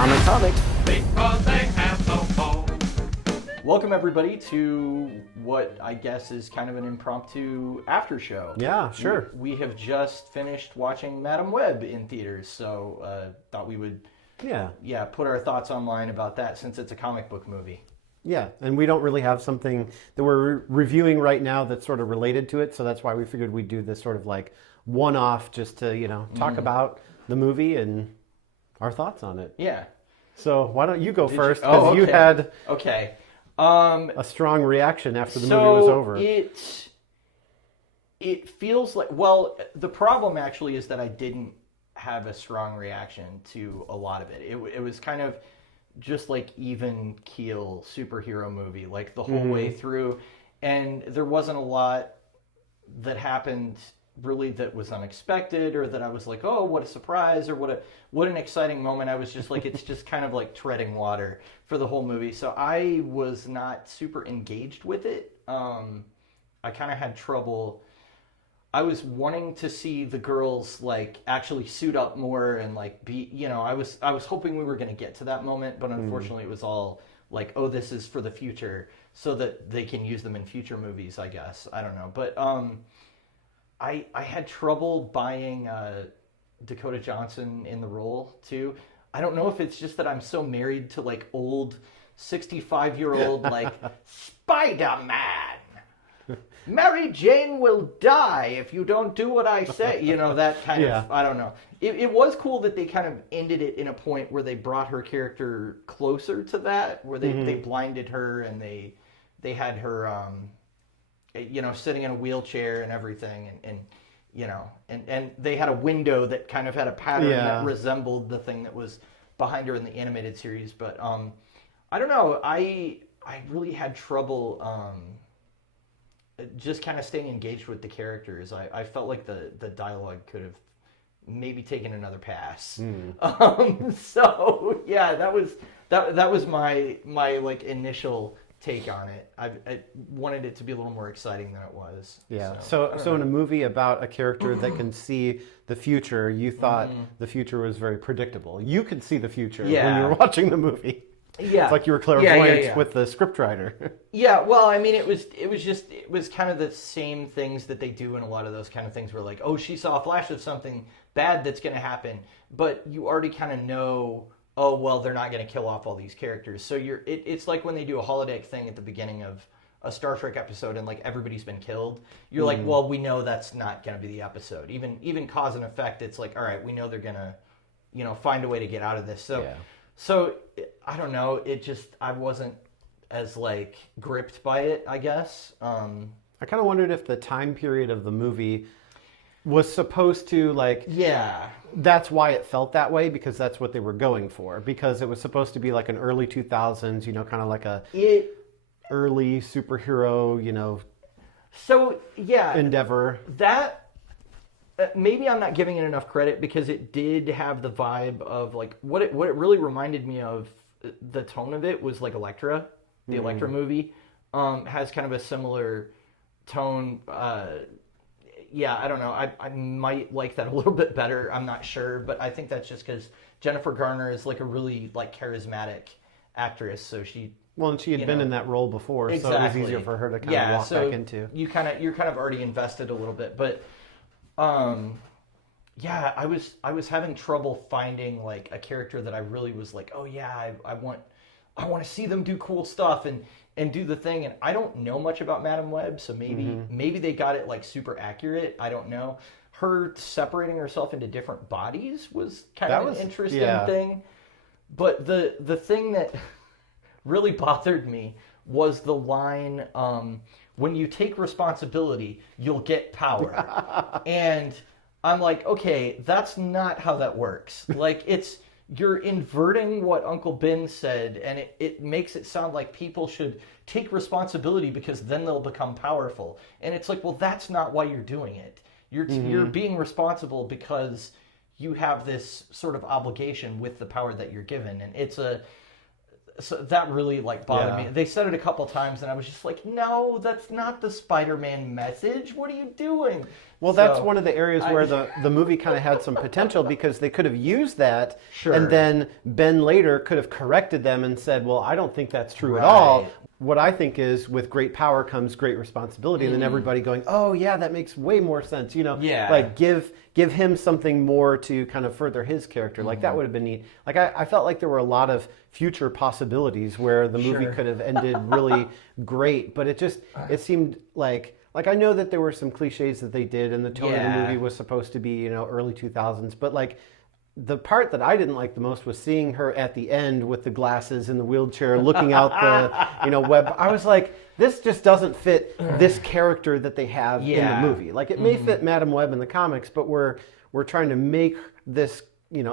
Comic. Because they have no home. Welcome everybody to what I guess is kind of an impromptu after show. Yeah, sure. We have just finished watching Madam Web in theaters, so thought we would put our thoughts online about that since it's a comic book movie. Yeah, and we don't really have something that we're reviewing right now that's sort of related to it, so that's why we figured we'd do this sort of like one-off just to, talk about the movie and our thoughts on it. Yeah. So why don't you go first, because you had a strong reaction after the movie was over. It feels like, well, the problem actually is that I didn't have a strong reaction to a lot of it. It was kind of just like even keel superhero movie, like the whole way through, and there wasn't a lot that happened really that was unexpected, or that I was like, oh, what a surprise, or what an exciting moment. I was just like, it's just kind of like treading water for the whole movie. So I was not super engaged with it. I kind of had trouble. I was wanting to see the girls like actually suit up more and like be, I was hoping we were going to get to that moment, but unfortunately it was all like, oh, this is for the future so that they can use them in future movies, I guess. I don't know. But I had trouble buying Dakota Johnson in the role too. I don't know if it's just that I'm so married to like old 65-year-old like Spider-Man. Mary Jane will die if you don't do what I say. That kind of, I don't know. It was cool that they kind of ended it in a point where they brought her character closer to that, where they blinded her and they had her, sitting in a wheelchair and everything. And they had a window that kind of had a pattern that resembled the thing that was behind her in the animated series. But I don't know. I really had trouble just kind of staying engaged with the characters. I felt like the dialogue could have maybe taken another pass. So yeah, that was my like initial take on it. I wanted it to be a little more exciting than it was. Yeah. So in a movie about a character that can see the future, you thought the future was very predictable. You could see the future when you were watching the movie. Yeah. It's like you were clairvoyant with the scriptwriter. Yeah, well, I mean, it was kind of the same things that they do in a lot of those kind of things where like, oh, she saw a flash of something bad that's going to happen, but you already kind of know, oh, well, they're not going to kill off all these characters. So it's like when they do a holodeck thing at the beginning of a Star Trek episode and like everybody's been killed. You're like, well, we know that's not going to be the episode. Even cause and effect, it's like, all right, we know they're going to, find a way to get out of this. So I don't know. I wasn't as like gripped by it, I guess. I kind of wondered if the time period of the movie was supposed to like... Yeah. That's why it felt that way, because that's what they were going for. Because it was supposed to be like an early 2000s, kind of like early superhero, So, yeah. endeavor. That... maybe I'm not giving it enough credit because it did have the vibe of like what it really reminded me of. The tone of it was like Elektra, the Elektra movie, has kind of a similar tone. I don't know. I might like that a little bit better. I'm not sure, but I think that's just because Jennifer Garner is like a really like charismatic actress, so she. Well, and she had been in that role before, so it was easier for her to kind of walk back into. You're kind of already invested a little bit, but. I was having trouble finding like a character that I really was like, oh yeah, I want to see them do cool stuff and do the thing. And I don't know much about Madam Web, so maybe they got it like super accurate. I don't know. Her separating herself into different bodies was kind of an interesting thing. But the thing that really bothered me was the line, when you take responsibility, you'll get power. And I'm like, okay, that's not how that works. Like, you're inverting what Uncle Ben said, and it makes it sound like people should take responsibility because then they'll become powerful. And it's like, well, that's not why you're doing it. You're being responsible because you have this sort of obligation with the power that you're given. And it's So that really like bothered me. They said it a couple times, and I was just like, "No, that's not the Spider-Man message. What are you doing?" Well, that's one of the areas where the movie kind of had some potential because they could have used that, and then Ben later could have corrected them and said, "Well, I don't think that's true at all." What I think is, with great power comes great responsibility, and then everybody going, "Oh yeah, that makes way more sense." You know, like give him something more to kind of further his character. Like that would have been neat. Like I felt like there were a lot of future possibilities where the movie could have ended really great, but it seemed like I know that there were some cliches that they did, and the tone of the movie was supposed to be early 2000s, but like. The part that I didn't like the most was seeing her at the end with the glasses in the wheelchair looking out the web. I was like, this just doesn't fit this character that they have in the movie. Like it may fit Madam Web in the comics, but we're trying to make this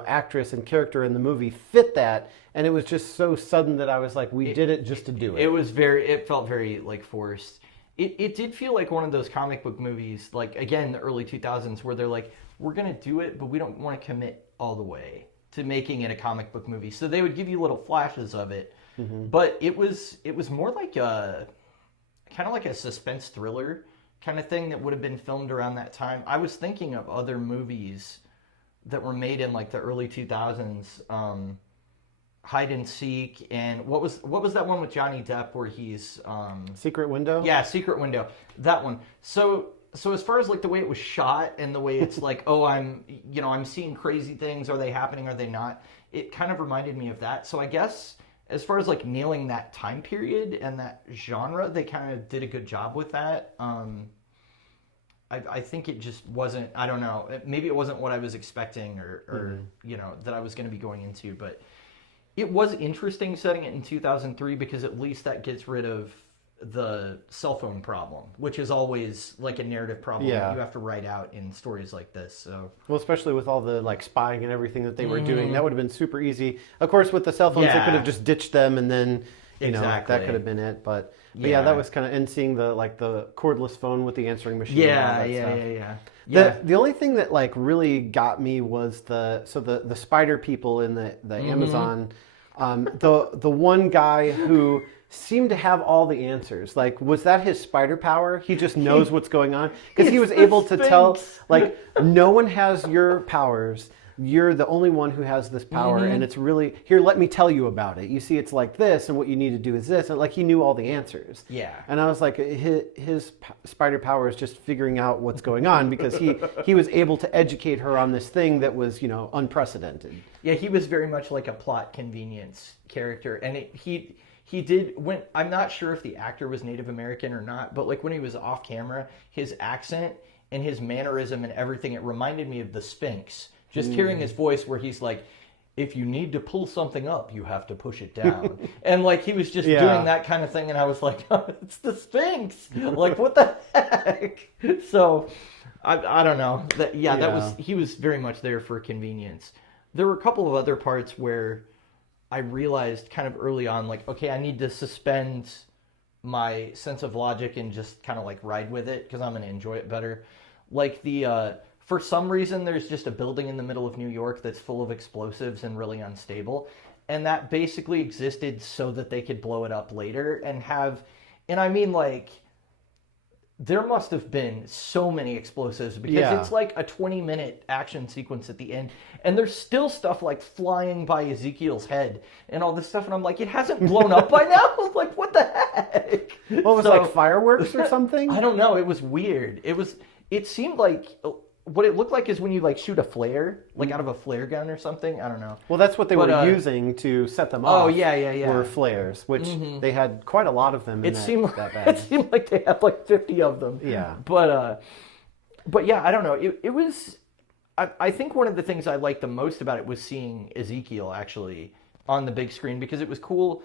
actress and character in the movie fit that, and it was just so sudden that I was like, we did it just to do it. It felt very like forced. It did feel like one of those comic book movies, like again the early 2000s, where they're like, we're gonna do it, but we don't want to commit all the way to making it a comic book movie. So they would give you little flashes of it, but it was more like a kind of like a suspense thriller kind of thing that would have been filmed around that time. I was thinking of other movies that were made in like the early 2000s, Hide and Seek, and what was that one with Johnny Depp where he's Secret Window? Yeah, Secret Window. That one. So as far as like the way it was shot and the way it's like, oh, I'm seeing crazy things. Are they happening? Are they not? It kind of reminded me of that. So I guess as far as like nailing that time period and that genre, they kind of did a good job with that. I think it just wasn't, I don't know, maybe it wasn't what I was expecting or that I was going to be going into, but it was interesting setting it in 2003 because at least that gets rid of the cell phone problem, which is always like a narrative problem that you have to write out in stories like this. So, well, especially with all the like spying and everything that they were doing, that would have been super easy. Of course, with the cell phones, they could have just ditched them, and then that could have been it. But yeah, that was kind of, and seeing the cordless phone with the answering machine. Yeah. The only thing that like really got me was the spider people in the Amazon. The one guy who seemed to have all the answers. Like, was that his spider power? He just knows what's going on? Because he was able to tell, like, no one has your powers. You're the only one who has this power, and it's really, here, let me tell you about it. You see, it's like this, and what you need to do is this. And, like, he knew all the answers. Yeah. And I was like, his spider power is just figuring out what's going on, because he was able to educate her on this thing that was, unprecedented. Yeah, he was very much like a plot convenience character. And he did, when, I'm not sure if the actor was Native American or not, but like when he was off camera, his accent and his mannerism and everything, it reminded me of the Sphinx. Just hearing his voice where he's like, if you need to pull something up, you have to push it down. And like he was just doing that kind of thing, and I was like, oh, it's the Sphinx. Like, what the heck? So I don't know. He was very much there for convenience. There were a couple of other parts where I realized kind of early on, like, okay, I need to suspend my sense of logic and just kind of like ride with it because I'm going to enjoy it better. Like for some reason, there's just a building in the middle of New York that's full of explosives and really unstable. And that basically existed so that they could blow it up later and I mean, like, there must have been so many explosives because it's like a 20-minute action sequence at the end, and there's still stuff like flying by Ezekiel's head and all this stuff, and I'm like, it hasn't blown up by now? Like, what the heck? What was like fireworks or something? I don't know. It was weird. It seemed like what it looked like is when you like shoot a flare, like out of a flare gun or something. I don't know. Well, that's what they were using to set them off. Oh, yeah. Were flares, which they had quite a lot of them. It seemed like they had like 50 of them. Yeah. But yeah, I don't know. It was. I think one of the things I liked the most about it was seeing Ezekiel actually on the big screen because it was cool.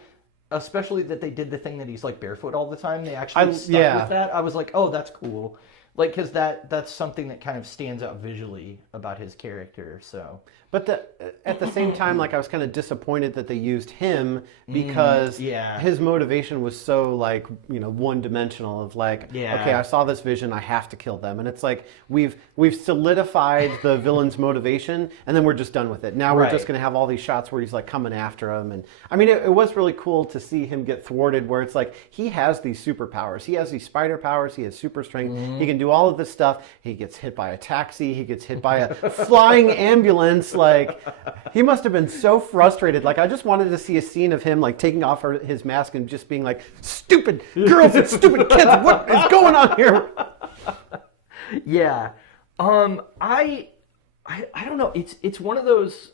Especially that they did the thing that he's like barefoot all the time. They actually stuck with that. I was like, oh, that's cool. like, because that's something that kind of stands out visually about his character. So, but at the same time, like I was kind of disappointed that they used him because his motivation was so like one dimensional. Of like, okay, I saw this vision, I have to kill them, and it's like we've solidified the villain's motivation, and then we're just done with it. Now we're just going to have all these shots where he's like coming after him, and I mean it was really cool to see him get thwarted. Where it's like he has these superpowers, he has these spider powers, he has super strength, he can do all of this stuff. He gets hit by a taxi, he gets hit by a flying ambulance. Like, he must have been so frustrated. Like, I just wanted to see a scene of him like taking off his mask and just being like, "Stupid girls and stupid kids, what is going on here?" Yeah, I don't know. It's one of those.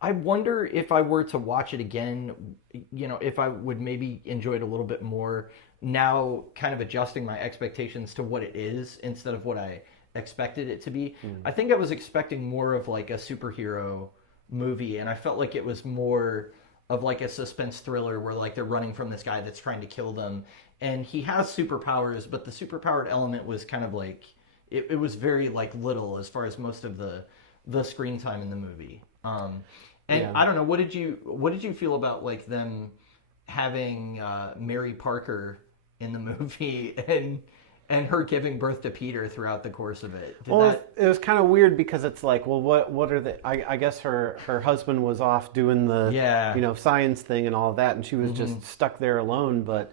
I wonder if I were to watch it again, if I would maybe enjoy it a little bit more now, kind of adjusting my expectations to what it is instead of what I expected it to be. I think I was expecting more of like a superhero movie, and I felt like it was more of like a suspense thriller where like they're running from this guy that's trying to kill them, and he has superpowers, but the superpowered element was kind of like it was very like little as far as most of the screen time in the movie. I don't know, what did you feel about like them having Mary Parker in the movie and her giving birth to Peter throughout the course of it? It was kind of weird because it's like, well, what are the? I guess her husband was off doing the science thing and all of that, and she was just stuck there alone. But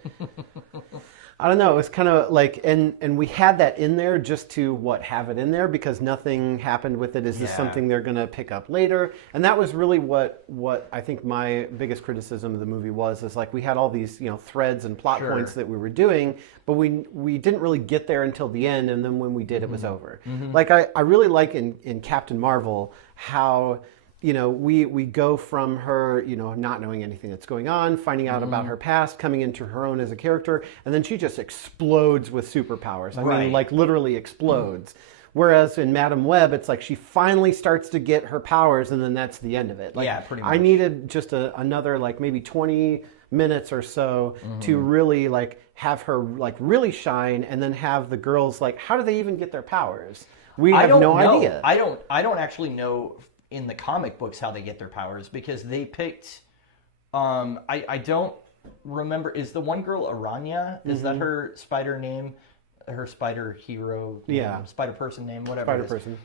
I don't know. It was kind of like, and we had that in there just to have it in there because nothing happened with it. Is this something they're going to pick up later? And that was really what I think my biggest criticism of the movie was. Is like we had all these threads and plot points that we were doing, but we didn't really get there until the end. And then when we did, it was over. Like I really like in Captain Marvel how we go from her, not knowing anything that's going on, finding out about her past, coming into her own as a character, and then she just explodes with superpowers. I mean, like literally explodes. Whereas in Madam Web, it's like she finally starts to get her powers, and then that's the end of it. Like, pretty much. I needed just another like maybe 20 minutes or so to really like have her like really shine, and then have the girls like, how do they even get their powers? We have no idea. I don't actually know in the comic books how they get their powers, because they picked I don't remember, is the one girl Aranya? Is that her spider name? Her spider hero name? Spider person name, whatever. Spider person.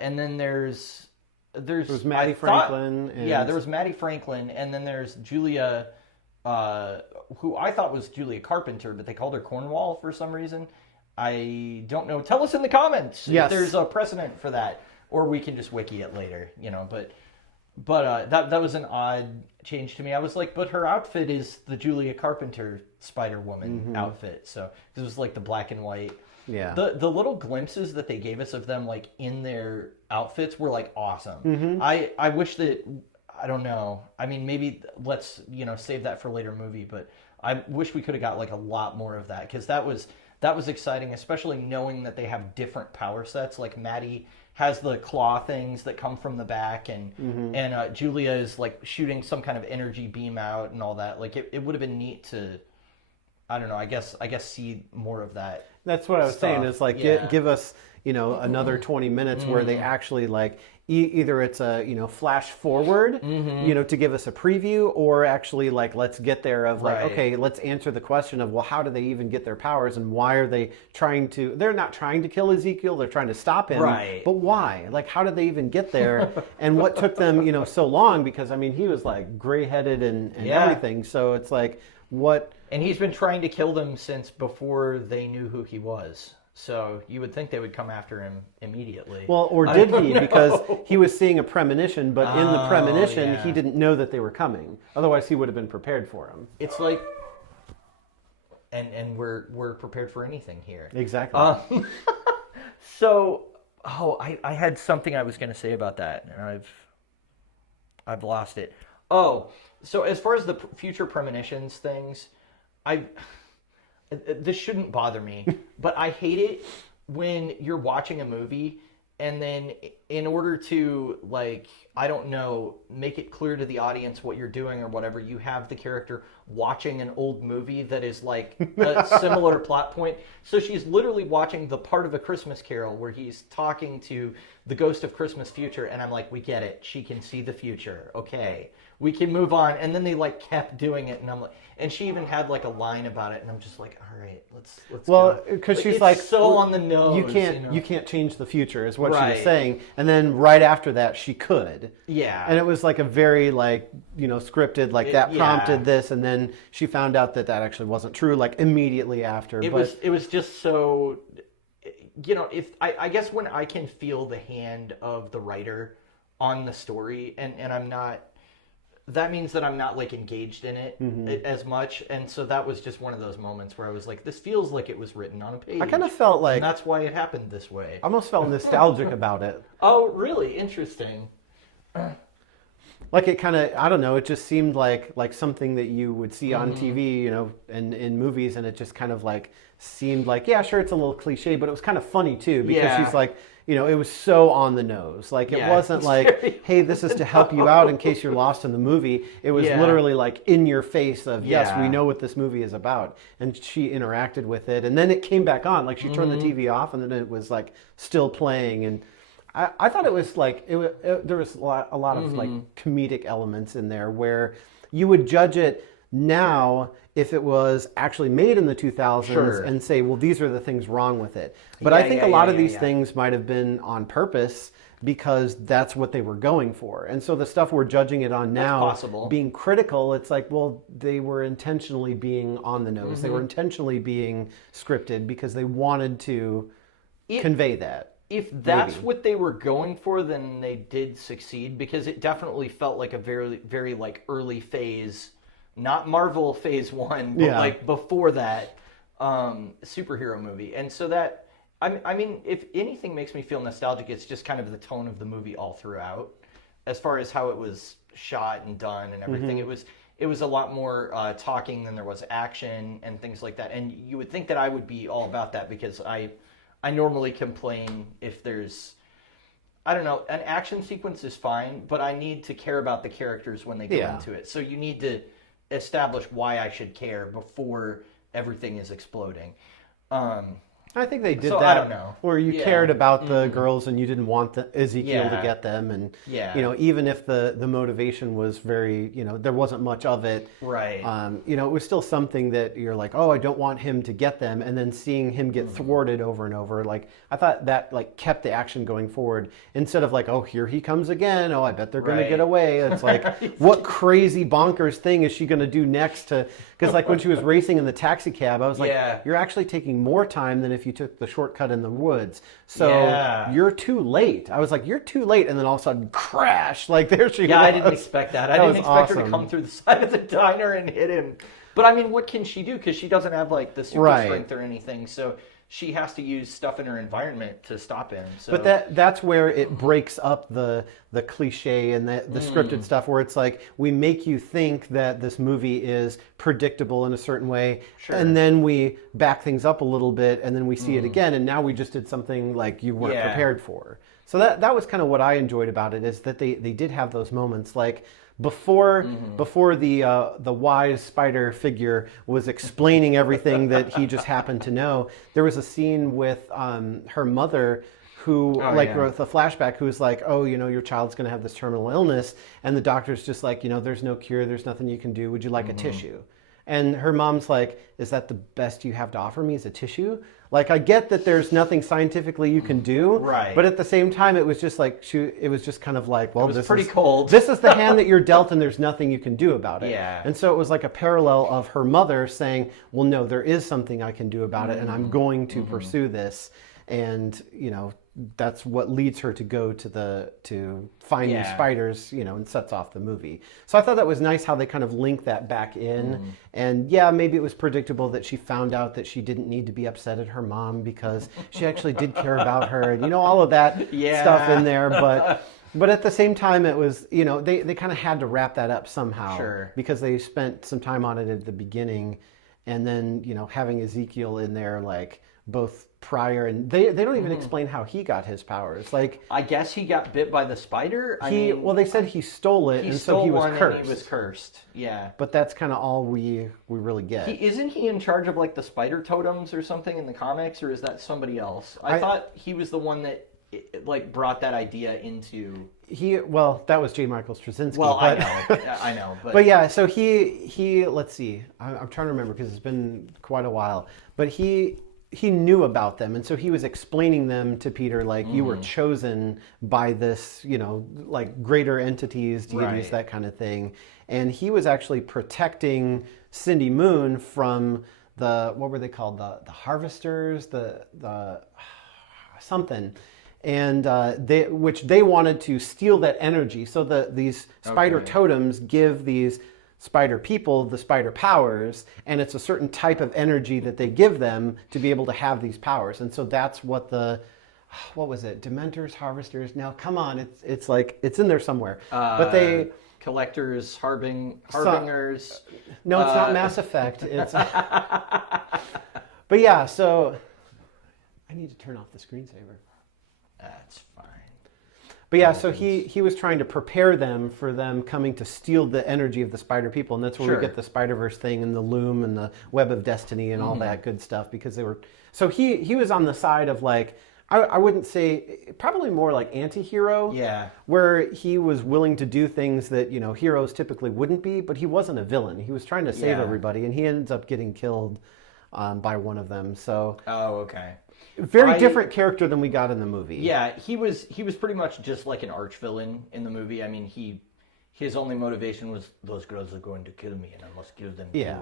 And then there's Maddie Franklin. There was Maddie Franklin, and then there's Julia, who I thought was Julia Carpenter, but they called her Cornwall for some reason. I don't know. Tell us in the comments if there's a precedent for that. Or we can just wiki it later, But that was an odd change to me. I was like, but her outfit is the Julia Carpenter Spider-Woman outfit. So this was like the black and white. Yeah. The little glimpses that they gave us of them like in their outfits were like awesome. I wish that, I don't know. I mean, maybe let's save that for a later movie. But I wish we could have got like a lot more of that, because that was exciting, especially knowing that they have different power sets. Like Maddie has the claw things that come from the back, and Julia is like shooting some kind of energy beam out and all that. Like it would have been neat to, I don't know, I guess see more of that. That's what I was saying. Is like give us another 20 minutes where they actually like either it's a flash forward to give us a preview, or actually like let's get there of like okay, let's answer the question of, well, how do they even get their powers, and why are they they're not trying to kill Ezekiel, they're trying to stop him, but why? Like, how did they even get there? And what took them so long? Because I mean, he was like gray-headed and everything, so it's like what. And he's been trying to kill them since before they knew who he was. So you would think they would come after him immediately. Well, or did he? Because he was seeing a premonition, but in the premonition, he didn't know that they were coming. Otherwise, he would have been prepared for them. It's like, and we're prepared for anything here. Exactly. I had something I was going to say about that, and I've lost it. Oh, so as far as the future premonitions things, this shouldn't bother me, but I hate it when you're watching a movie and then in order to, like, I don't know, make it clear to the audience what you're doing or whatever, you have the character watching an old movie that is like a similar plot point. So she's literally watching the part of A Christmas Carol where he's talking to the ghost of Christmas future, and I'm like, we get it. She can see the future. Okay, we can move on. And then they like kept doing it, and I'm like, and she even had like a line about it, and I'm just like, all right, let's well, because she's it's like so on the nose. You can't change the future, is what she Right. was saying. And then right after that, she could. Yeah. And it was like a very like scripted, like that prompted this, and then she found out that actually wasn't true, like immediately after. It was just so, if I guess when I can feel the hand of the writer on the story, and I'm not, that means that I'm not like engaged in it as much, and so that was just one of those moments where I was like, this feels like it was written on a page. I kind of felt like, and that's why it happened this way. I almost felt nostalgic about it. Oh, really? Interesting. Like it kind of, I don't know, it just seemed like something that you would see on TV, and in movies, and it just kind of like seemed like, yeah, sure, it's a little cliche, but it was kind of funny too, because she's like, it was so on the nose. Like it wasn't like, hey, this is to help you out in case you're lost in the movie. It was literally like in your face of, yes, we know what this movie is about. And she interacted with it, and then it came back on. Like she turned the TV off, and then it was like still playing, and I thought it was like there was a lot of like comedic elements in there where you would judge it now if it was actually made in the 2000s and say, well, these are the things wrong with it. But I think a lot of these things might have been on purpose because that's what they were going for. And so the stuff we're judging it on now, being critical, it's like, well, they were intentionally being on the nose. They were intentionally being scripted because they wanted to convey that. If that's what they were going for, then they did succeed, because it definitely felt like a very, very like early phase, not Marvel phase 1, but like before that, superhero movie. And so that, I mean, if anything makes me feel nostalgic, it's just kind of the tone of the movie all throughout, as far as how it was shot and done and everything. It was a lot more talking than there was action and things like that. And you would think that I would be all about that, because I normally complain if there's, I don't know, an action sequence is fine, but I need to care about the characters when they go into it. So you need to establish why I should care before everything is exploding. I think they did that. I don't know. Where you cared about the girls and you didn't want Ezekiel to get them, and even if the motivation was very, there wasn't much of it. Right. It was still something that you're like, oh, I don't want him to get them, and then seeing him get thwarted over and over, like I thought that like kept the action going forward instead of like, oh, here he comes again. Oh, I bet they're going to get away. It's like, what crazy bonkers thing is she going to do next to? Because like when she was racing in the taxi cab, I was like, you're actually taking more time than if you took the shortcut in the woods. So you're too late. I was like, you're too late. And then all of a sudden, crash. Like there she was. Yeah, I didn't expect that. I didn't expect her to come through the side of the diner and hit him. But I mean, what can she do? Because she doesn't have like the super strength or anything. So she has to use stuff in her environment to stop him. So. But that's where it breaks up the cliche and the scripted stuff, where it's like we make you think that this movie is predictable in a certain way, and then we back things up a little bit, and then we see it again, and now we just did something like you weren't prepared for. So that was kind of what I enjoyed about it, is that they did have those moments like before the wise spider figure was explaining everything that he just happened to know. There was a scene with her mother who with a flashback, who's like, oh, your child's going to have this terminal illness, and the doctor's just like, there's no cure, there's nothing you can do, would you like a tissue? And her mom's like, is that the best you have to offer me, is a tissue? Like, I get that there's nothing scientifically you can do, but at the same time, it was just like, it was just kind of like, well, this is cold. This is the hand that you're dealt, and there's nothing you can do about it. Yeah. And so it was like a parallel of her mother saying, well, no, there is something I can do about it, and I'm going to pursue this. And, that's what leads her to go to find these spiders, and sets off the movie. So I thought that was nice how they kind of link that back in. And maybe it was predictable that she found out that she didn't need to be upset at her mom because she actually did care about her, and all of that stuff in there. But at the same time, it was, they kind of had to wrap that up somehow, because they spent some time on it at the beginning, and then having Ezekiel in there like both prior and they don't even explain how he got his powers. Like, I guess he got bit by the spider. Well, they said he stole it, and so he was cursed. And he was cursed. Yeah, but that's kind of all we really get. Isn't he in charge of like the spider totems or something in the comics, or is that somebody else? I thought he was the one that like brought that idea into. Well, that was J. Michael Straczynski. Well, but... I know, but yeah. So he let's see. I'm trying to remember because it's been quite a while. But he knew about them, and so he was explaining them to Peter, like, you were chosen by this, like greater entities, deities, that kind of thing. And he was actually protecting Cindy Moon from what were they called? The harvesters, the something. And which they wanted to steal that energy. So these spider totems give these spider people the spider powers, and it's a certain type of energy that they give them to be able to have these powers. And so that's what what was it? Dementors, harvesters. Now, come on, it's like it's in there somewhere. But they collectors, harbingers. No, it's not Mass Effect. It's. But yeah, so I need to turn off the screensaver. That's fine. But yeah, so he was trying to prepare them for them coming to steal the energy of the spider people, and that's where we get the Spider-Verse thing and the Loom and the Web of Destiny and all that good stuff, because they were. So he was on the side of like, I wouldn't say, probably more like anti-hero. Yeah. Where he was willing to do things that, heroes typically wouldn't be, but he wasn't a villain. He was trying to save everybody, and he ends up getting killed by one of them. So. Oh, okay. Very different character than we got in the movie. Yeah, he was pretty much just like an arch villain in the movie. I mean, his only motivation was, those girls are going to kill me, and I must give them to.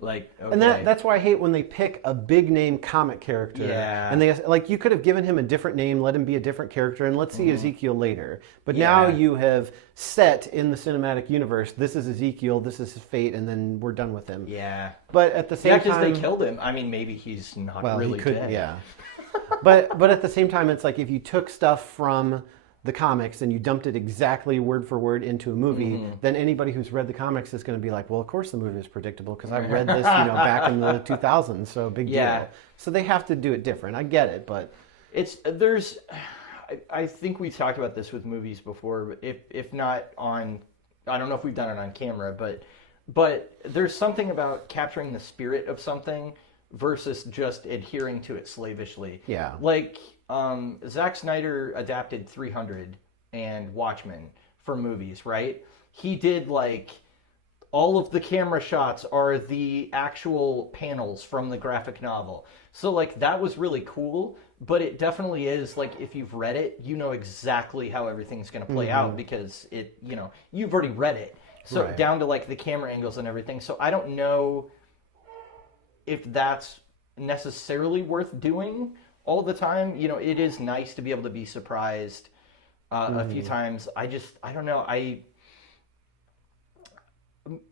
Like, okay. And that's why I hate when they pick a big name comic character. Yeah. And they like, you could have given him a different name, let him be a different character, and let's see Ezekiel later. But now you have set in the cinematic universe, this is Ezekiel, this is his fate, and then we're done with him. Yeah. But at the same time, because they killed him. I mean, maybe he's not really dead. Yeah. But at the same time, it's like if you took stuff from the comics and you dumped it exactly word for word into a movie, then anybody who's read the comics is going to be like, well, of course the movie is predictable because I read this, back in the 2000s, so big deal. So they have to do it different. I get it, but I think we talked about this with movies before. If not on, I don't know if we've done it on camera, but there's something about capturing the spirit of something versus just adhering to it slavishly. Yeah. Like, Zack Snyder adapted 300 and Watchmen for movies, right? He did, like, all of the camera shots are the actual panels from the graphic novel. So, like, that was really cool, but it definitely is, like, if you've read it, you know exactly how everything's going to play out because you've already read it. So, down to, like, the camera angles and everything. So, I don't know if that's necessarily worth doing all the time. It is nice to be able to be surprised a few times. I don't know.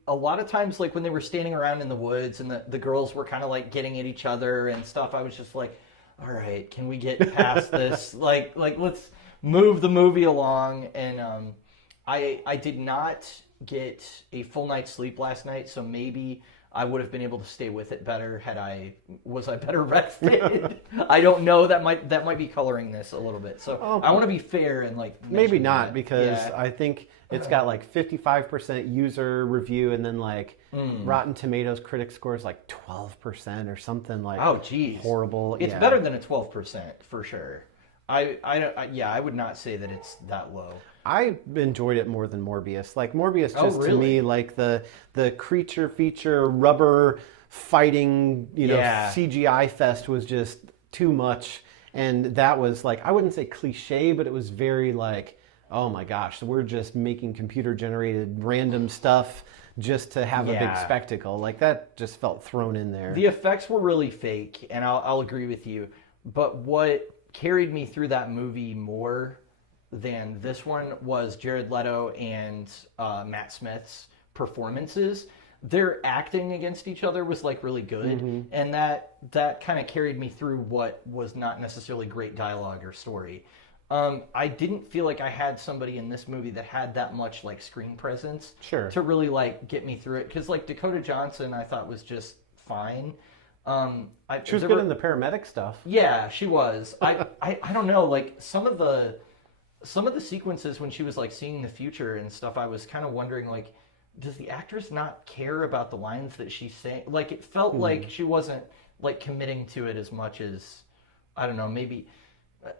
A lot of times, like when they were standing around in the woods and the girls were kind of like getting at each other and stuff, I was just like, all right, can we get past this? Like let's move the movie along. And I did not get a full night's sleep last night, so maybe I would have been able to stay with it better was I better rested. I don't know. That might be coloring this a little bit. So I want to be fair and like maybe not because I think it's got like 55% user review and then like Rotten Tomatoes critic scores like 12% or something like. Oh geez, horrible. It's better than a 12% for sure. I would not say that it's that low. I enjoyed it more than Morbius. Like Morbius, just to me, like the creature feature rubber fighting, CGI fest was just too much, and that was like, I wouldn't say cliche, but it was very like, oh my gosh, we're just making computer generated random stuff just to have a big spectacle. Like that just felt thrown in there. The effects were really fake, and I'll agree with you. But what carried me through that movie more than this one was Jared Leto and Matt Smith's performances. Their acting against each other was like really good, and that kind of carried me through what was not necessarily great dialogue or story. I didn't feel like I had somebody in this movie that had that much like screen presence to really like get me through it, because like Dakota Johnson I thought was just fine. She was good in the paramedic stuff. Yeah, she was. I don't know, like some of the sequences when she was like seeing the future and stuff, I was kind of wondering like, does the actress not care about the lines that she's saying? Like it felt like she wasn't like committing to it as much as, I don't know, maybe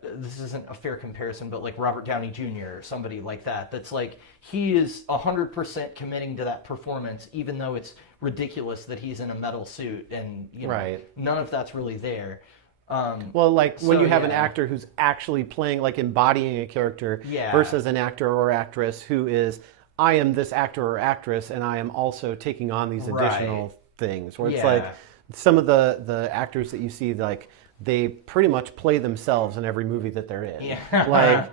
this isn't a fair comparison, but like Robert Downey Jr. or somebody like that. That's like, he is 100% committing to that performance, even though it's ridiculous that he's in a metal suit and, you know, none of that's really there. Well, like when you have an actor who's actually playing, like embodying a character versus an actor or actress who is, I am this actor or actress and I am also taking on these additional things. Where it's like some of the actors that you see, like, they pretty much play themselves in every movie that they're in. Like,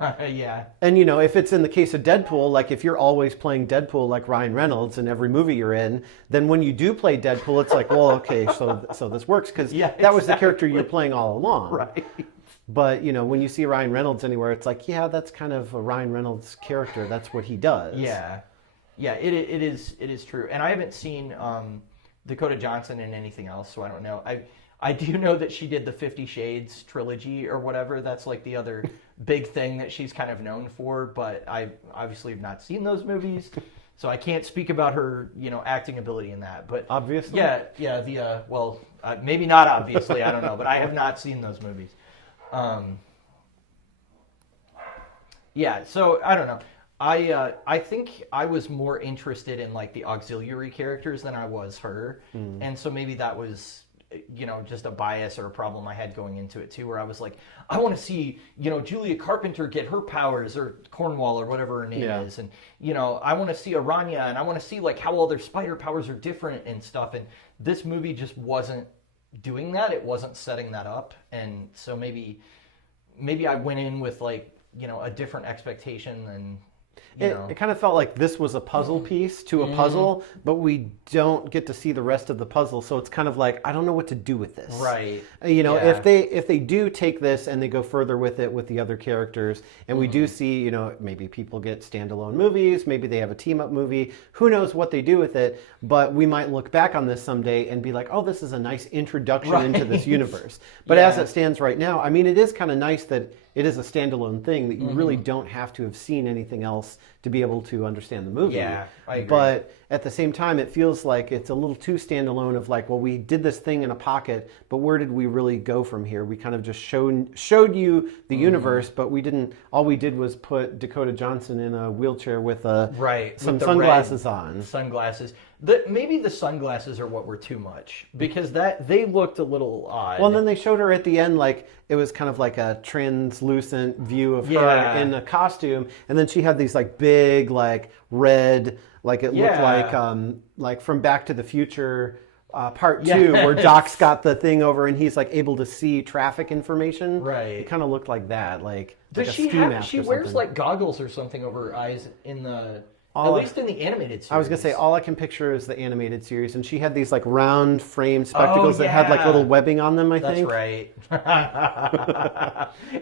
and you know, if it's in the case of Deadpool, like if you're always playing Deadpool like Ryan Reynolds in every movie you're in, then when you do play Deadpool, it's like, well, okay, so this works because that was the character you're playing all along. But you know, when you see Ryan Reynolds anywhere, it's like, yeah, that's kind of a Ryan Reynolds character. That's what he does. It is true. And I haven't seen Dakota Johnson in anything else, so I don't know. I do know that she did the 50 Shades trilogy or whatever. That's like the other big thing that she's kind of known for, but I obviously have not seen those movies, so I can't speak about her, you know, acting ability in that. But obviously, maybe not obviously, I don't know, but I have not seen those movies. So I don't know. I think I was more interested in like the auxiliary characters than I was her, and so maybe that was, you know, just a bias or a problem I had going into it too, where I was like, I want to see, you know, Julia Carpenter get her powers, or Cornwall or whatever her name is, and you know, I want to see Aranya, and I want to see like how all their spider powers are different and stuff, and this movie just wasn't doing that. It wasn't setting that up, and so maybe I went in with like, you know, a different expectation than. It kind of felt like this was a puzzle piece to a puzzle, but we don't get to see the rest of the puzzle. So it's kind of like, I don't know what to do with this. You know, if they do take this and they go further with it with the other characters, and we do see, you know, maybe people get standalone movies, maybe they have a team up movie, who knows what they do with it, but we might look back on this someday and be like, oh, this is a nice introduction into this universe. But as it stands right now, I mean, it is kind of nice that it is a standalone thing that you really don't have to have seen anything else to be able to understand the movie. Yeah, I agree. But at the same time, it feels like it's a little too standalone of like, well, we did this thing in a pocket, but where did we really go from here? We kind of just showed you the universe, but we didn't, all we did was put Dakota Johnson in a wheelchair with some sunglasses on. Sunglasses. Maybe the sunglasses are what were too much, because they looked a little odd. Well, and then they showed her at the end, like it was kind of like a translucent view of her in a costume, and then she had these like big, like red, like it looked like from Back to the Future Part 2, where Doc's got the thing over and he's like able to see traffic information. It kind of looked like that, like. Does like she have? She wears like goggles or something over her eyes in the. At least in the animated series. I was going to say, all I can picture is the animated series. And she had these like round frame spectacles that had like little webbing on them, I think. That's right.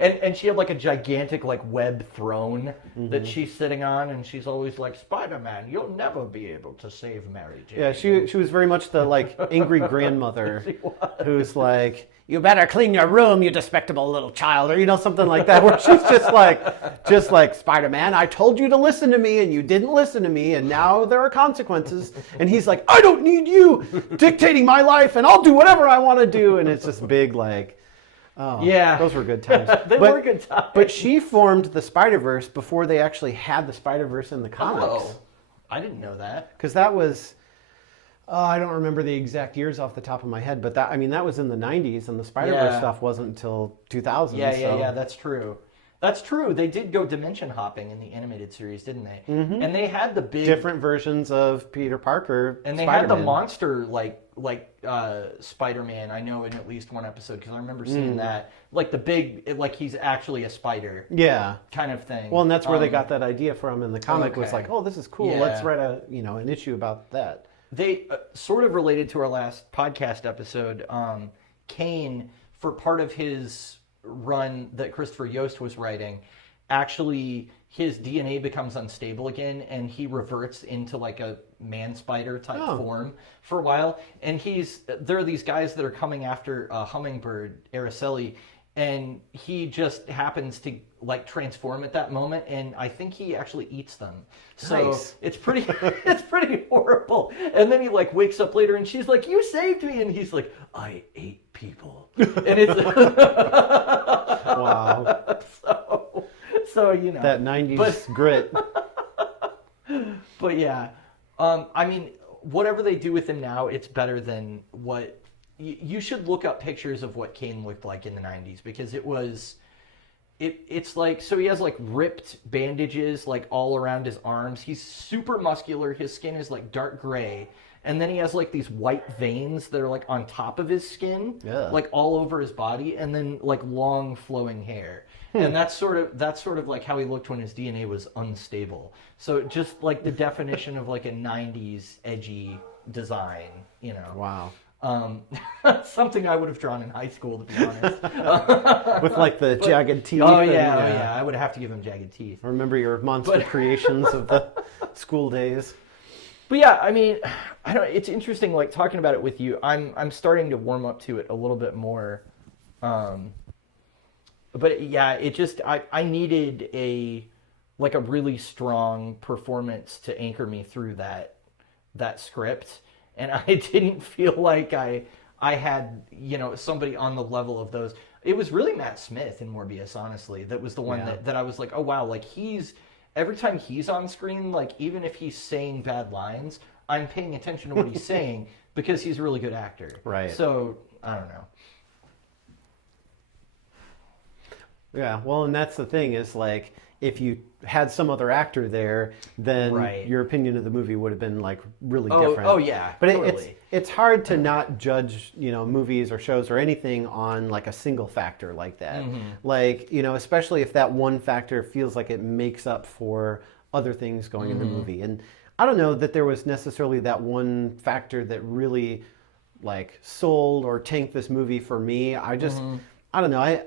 and she had like a gigantic like web throne that she's sitting on. And she's always like, Spider-Man, you'll never be able to save Mary Jane. Yeah, she was very much the like angry grandmother who's like, you better clean your room, you despicable little child, or you know, something like that, where she's just like Spider-Man, I told you to listen to me and you didn't listen to me, and now there are consequences. And he's like, I don't need you dictating my life, and I'll do whatever I want to do. And it's just big, like, those were good times. They were good times. But she formed the Spider-Verse before they actually had the Spider-Verse in the comics. Oh, I didn't know that. Because that was... I don't remember the exact years off the top of my head, but that was in the 90s, and the Spider-Verse stuff wasn't until 2000. Yeah, that's true. That's true. They did go dimension hopping in the animated series, didn't they? Mm-hmm. And they had the big... different versions of Peter Parker, and they had the monster, like Spider-Man, I know, in at least one episode, because I remember seeing that. Like the big, like he's actually a spider. Yeah. Kind of thing. Well, and that's where they got that idea from in the comic, was like, oh, this is cool. Let's write an issue about that. They sort of related to our last podcast episode. Kane, for part of his run that Christopher Yost was writing, actually his DNA becomes unstable again, and he reverts into like a man spider type form for a while. And there are these guys that are coming after a hummingbird, Araceli, and he just happens to like transform at that moment, and I think he actually eats them. So it's pretty it's pretty horrible. And then he like wakes up later and she's like, "You saved me," and he's like, "I ate people." And it's wow. So you know that 90s grit. But yeah, I mean, whatever they do with him now, it's better than what you should look up pictures of what Kane looked like in the 90s, because it's like, so he has like ripped bandages like all around his arms. He's super muscular. His skin is like dark gray. And then he has like these white veins that are like on top of his skin, like all over his body, and then like long flowing hair. And that's sort of like how he looked when his DNA was unstable. So just like the definition of like a 90s edgy design, you know. Wow. Something I would have drawn in high school, to be honest. With like the jagged teeth. Oh yeah, I would have to give him jagged teeth. I remember your monster creations of the school days. But yeah, I mean, I don't. It's interesting, like talking about it with you. I'm starting to warm up to it a little bit more. But yeah, it just I needed a really strong performance to anchor me through that script, and I didn't feel like I had, you know, somebody on the level of those. It was really Matt Smith in Morbius, honestly, that was the one that I was like, oh wow, like every time he's on screen, like even if he's saying bad lines, I'm paying attention to what he's saying because he's a really good actor. Right. So I don't know. Yeah, well, and that's the thing is like if you had some other actor there, then your opinion of the movie would have been like really different. Oh yeah, but totally. It's hard to not judge, you know, movies or shows or anything on like a single factor like that. Mm-hmm. Like, you know, especially if that one factor feels like it makes up for other things going in the movie. And I don't know that there was necessarily that one factor that really like sold or tanked this movie for me. I just I don't know.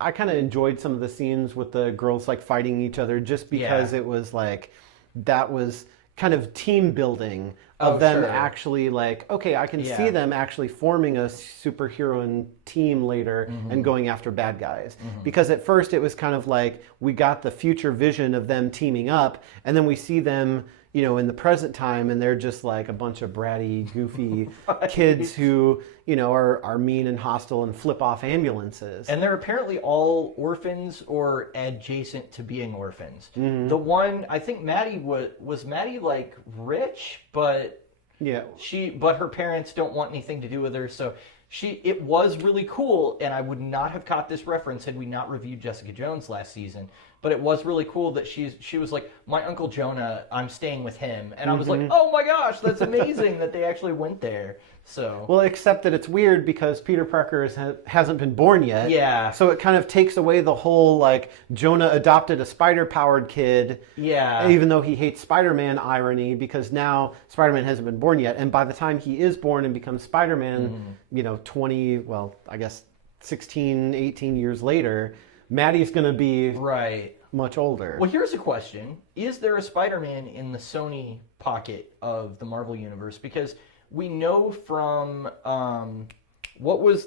I kind of enjoyed some of the scenes with the girls like fighting each other just because it was like that was kind of team building of them actually like, okay, I can see them actually forming a superhero team later and going after bad guys. Because at first it was kind of like we got the future vision of them teaming up, and then we see them, you know, in the present time, and they're just like a bunch of bratty, goofy kids who, you know, are mean and hostile and flip off ambulances. And they're apparently all orphans or adjacent to being orphans. The one, I think Maddie was Maddie like rich, but but her parents don't want anything to do with her, so it was really cool, and I would not have caught this reference had we not reviewed Jessica Jones last season. But it was really cool that she was like, my Uncle Jonah, I'm staying with him. And I was like, oh my gosh, that's amazing that they actually went there. So well, except that it's weird because Peter Parker hasn't been born yet. Yeah. So it kind of takes away the whole, like, Jonah adopted a spider-powered kid. Yeah. Even though he hates Spider-Man irony, because now Spider-Man hasn't been born yet. And by the time he is born and becomes Spider-Man, you know, 16, 18 years later, Maddie's going to be much older. Well, here's a question. Is there a Spider-Man in the Sony pocket of the Marvel Universe? Because we know from, it was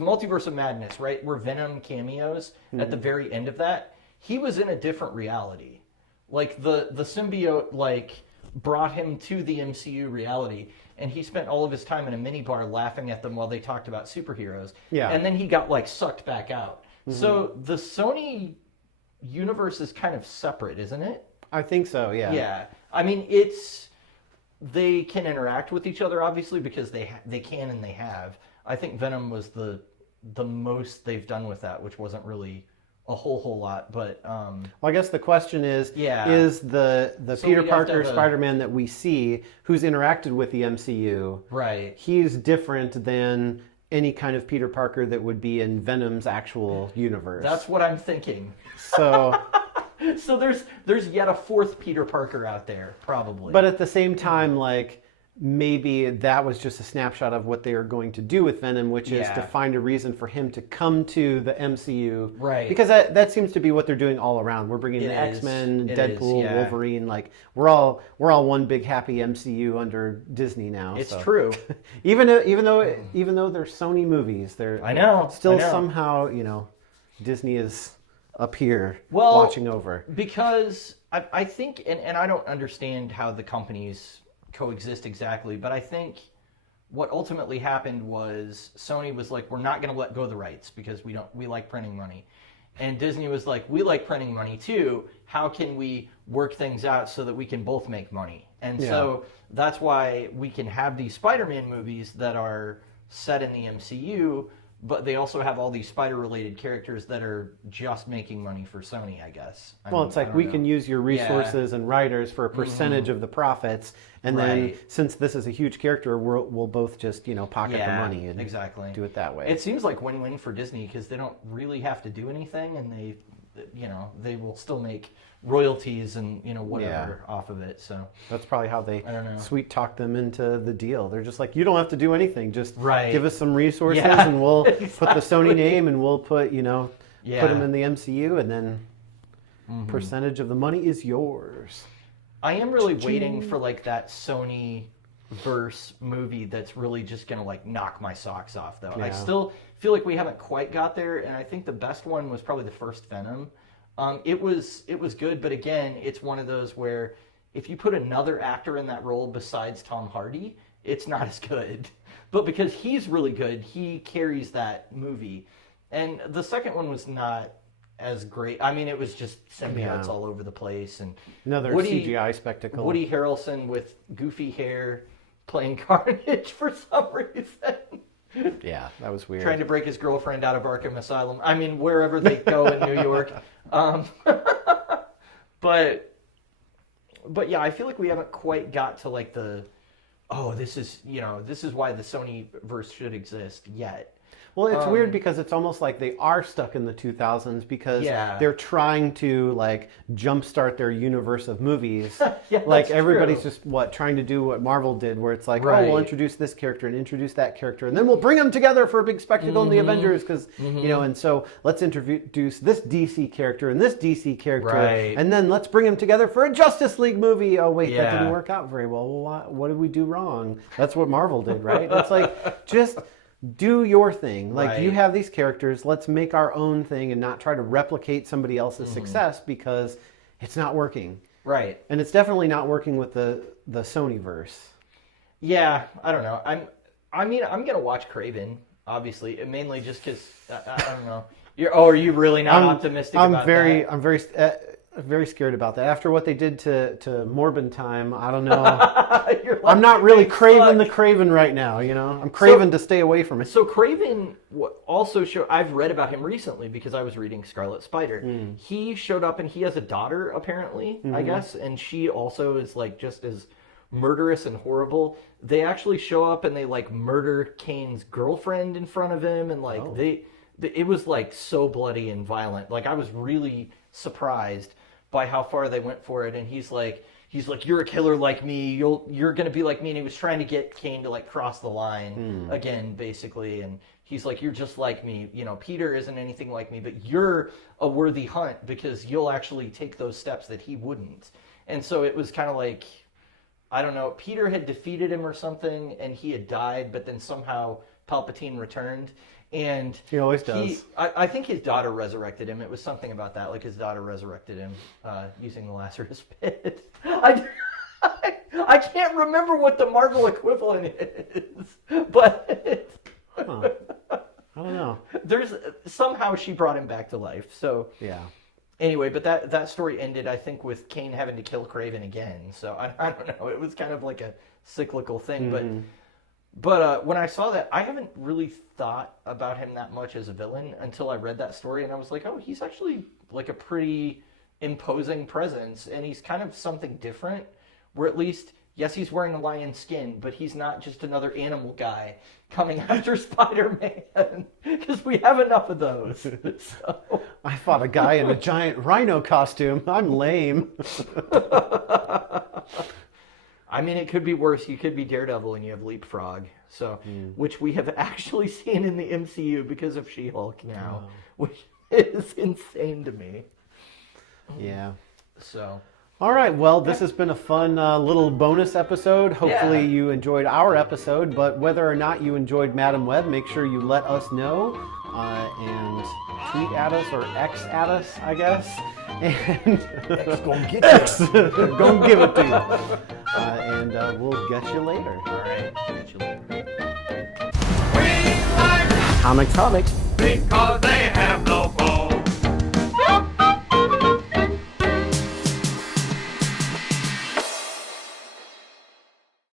Multiverse of Madness, right? Where Venom cameos at the very end of that. He was in a different reality. Like, the symbiote, like, brought him to the MCU reality, and he spent all of his time in a minibar laughing at them while they talked about superheroes. Yeah. And then he got, like, sucked back out. So the Sony universe is kind of separate, isn't it? I think so, yeah. Yeah. I mean, they can interact with each other, obviously, because they can and they have. I think Venom was the most they've done with that, which wasn't really a whole lot, but well, I guess the question is the Peter Parker Spider-Man that we see who's interacted with the MCU, right? He's different than any kind of Peter Parker that would be in Venom's actual universe. That's what I'm thinking. So so there's yet a fourth Peter Parker out there, probably. But at the same time, like, maybe that was just a snapshot of what they are going to do with Venom, which is to find a reason for him to come to the MCU. Right. Because that seems to be what they're doing all around. We're bringing the X-Men, Deadpool, Wolverine. Like we're all one big happy MCU under Disney now. It's true. even though they're Sony movies, they're still somehow, Disney is up here watching over. Because I think, and I don't understand how the companies coexist exactly, but I think what ultimately happened was Sony was like, we're not going to let go of the rights because we like printing money. And Disney was like, we like printing money too. How can we work things out so that we can both make money? And so that's why we can have these Spider-Man movies that are set in the MCU, but they also have all these spider-related characters that are just making money for Sony, I guess. It's like we can use your resources and writers for a percentage of the profits, and then since this is a huge character, we'll both just pocket the money and do it that way. It seems like win-win for Disney because they don't really have to do anything, and they will still make royalties and whatever off of it. So that's probably how they sweet talk them into the deal. They're just like, you don't have to do anything, just give us some resources and we'll put the Sony name and we'll put put them in the MCU, and then percentage of the money is yours. I am really waiting for like that Sony verse movie that's really just gonna like knock my socks off though. I still feel like we haven't quite got there, and I think the best one was probably the first Venom. It was good, but again, it's one of those where if you put another actor in that role besides Tom Hardy, it's not as good. But because he's really good, he carries that movie. And the second one was not as great. I mean, it was just symbiotes all over the place, and another CGI spectacle. Woody Harrelson with goofy hair playing Carnage for some reason. Yeah, that was weird. Trying to break his girlfriend out of Arkham Asylum. I mean, wherever they go in New York. But yeah, I feel like we haven't quite got to like this is why the Sony verse should exist yet. Well, it's weird because it's almost like they are stuck in the 2000s because they're trying to like jumpstart their universe of movies. Like everybody's just trying to do what Marvel did, where it's like, we'll introduce this character and introduce that character, and then we'll bring them together for a big spectacle in the Avengers because and so let's introduce this DC character and this DC character, and then let's bring them together for a Justice League movie. Oh wait, that didn't work out very well. Well, what did we do wrong? That's what Marvel did, right? It's like just do your thing. Like you have these characters, let's make our own thing and not try to replicate somebody else's success because it's not working. Right. And it's definitely not working with the Sony verse. Yeah, I don't know. I'm gonna watch Kraven, obviously, mainly just because I don't know. Are you really not optimistic about that? I'm very scared about that. After what they did to Morbin Time, I don't know. I'm not really craving the Kraven right now, I'm craving to stay away from it. So Kraven also I've read about him recently because I was reading Scarlet Spider. He showed up and he has a daughter, apparently, I guess, and she also is like just as murderous and horrible. They actually show up and they like murder Kane's girlfriend in front of him, and like it was like so bloody and violent. Like I was really surprised by how far they went for it, and he's like, you're a killer like me, you're gonna be like me, and he was trying to get Kane to like cross the line again, basically, and he's like, you're just like me, Peter isn't anything like me, but you're a worthy hunt because you'll actually take those steps that he wouldn't. And so it was kind of like, I don't know, Peter had defeated him or something, and he had died, but then somehow Palpatine returned. And he always does. I think his daughter resurrected him. It was something about that, like his daughter resurrected him using the Lazarus Pit. I can't remember what the Marvel equivalent is, but I don't know. There's somehow she brought him back to life. So yeah. Anyway, but that story ended, I think, with Kane having to kill Kraven again. So I don't know. It was kind of like a cyclical thing, But when I saw that, I haven't really thought about him that much as a villain until I read that story, and I was like, oh, he's actually like a pretty imposing presence, and he's kind of something different, where at least, yes, he's wearing a lion skin, but he's not just another animal guy coming after Spider-Man, because we have enough of those. So. I fought a guy in a giant rhino costume. I'm lame. I mean, it could be worse. You could be Daredevil and you have Leapfrog, which we have actually seen in the MCU because of She-Hulk now, which is insane to me. Yeah. So. All right, well, this has been a fun little bonus episode. Hopefully you enjoyed our episode, but whether or not you enjoyed Madam Web, make sure you let us know and tweet at us or X at us, I guess. And X gonna get X, gonna give it to you. And we'll get you later. All right, catch you later. We like Comics. because they have